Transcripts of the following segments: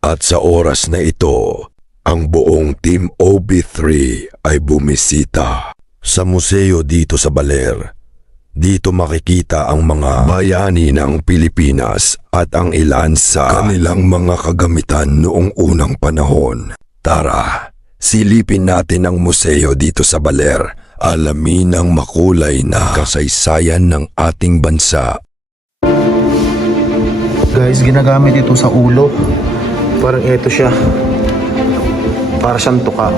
At sa oras na ito, ang buong Team OB3 ay bumisita sa museo dito sa Baler. Dito makikita ang mga bayani ng Pilipinas at ang ilan sa kanilang mga kagamitan noong unang panahon. Tara, silipin natin ang museo dito sa Baler. Alamin ang makulay na kasaysayan ng ating bansa. Guys, ginagamit ito sa ulo. Parang ito siya. Para siyang tuka.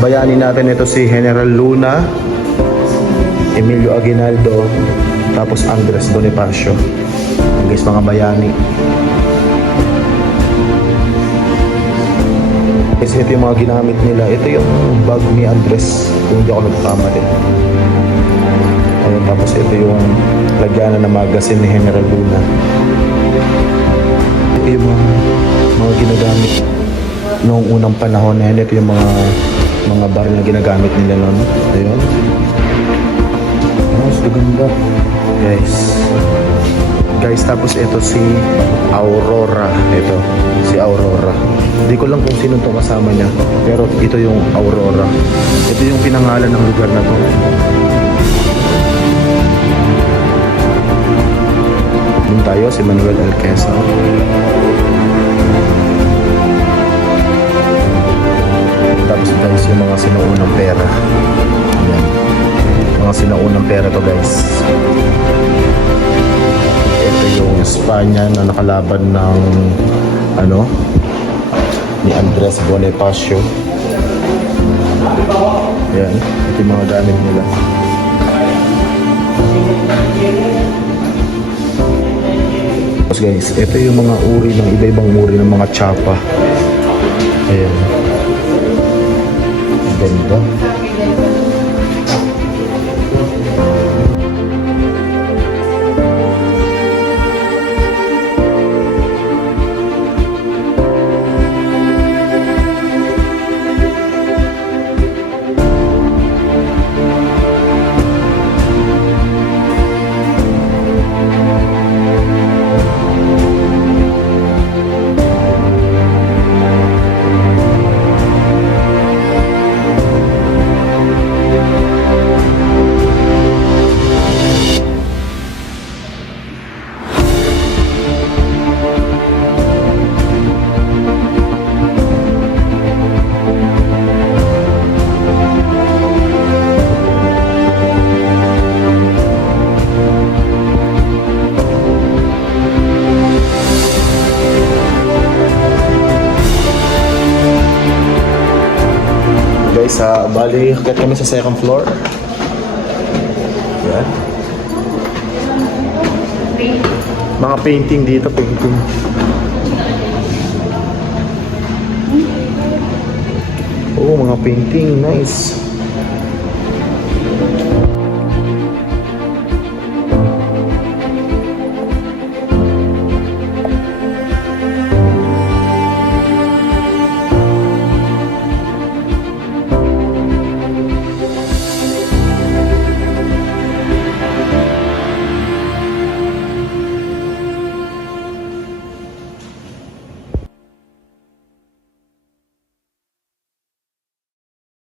Bayani natin ito si General Luna, Emilio Aguinaldo, tapos Andres Bonifacio. Guys, mga bayani. Kasi ito yung mga ginamit nila. Ito yung bag ni Andres, kung hindi ako nagkamali. Ayun, tapos ito yung lagyanan ng magazine ni General Luna. Ito yung mga ginagamit noong unang panahon na yan. Ito yung mga bar na ginagamit nila noon. Ayun. Mas ganda. Guys, tapos ito si Aurora. Ito, si Aurora. Hindi ko lang kung sino itong kasama niya. Pero ito yung Aurora. Ito yung pinangalan ng lugar na to. Doon tayo, si Manuel L. Quezon. Tapos guys, yung mga sinaunang pera. Ayan. Mga sinaunang pera to guys. Ito yung Espanya na nakalaban ng ni Andres Bonifacio. Ayan. Ito yung mga gamit nila. Tapos guys, ito yung mga uri ng iba-ibang uri ng mga tsapa. Ayan. Ganda. Bali, akit kami sa second floor. Yan. Mga painting dito, painting. Oh, mga painting, nice.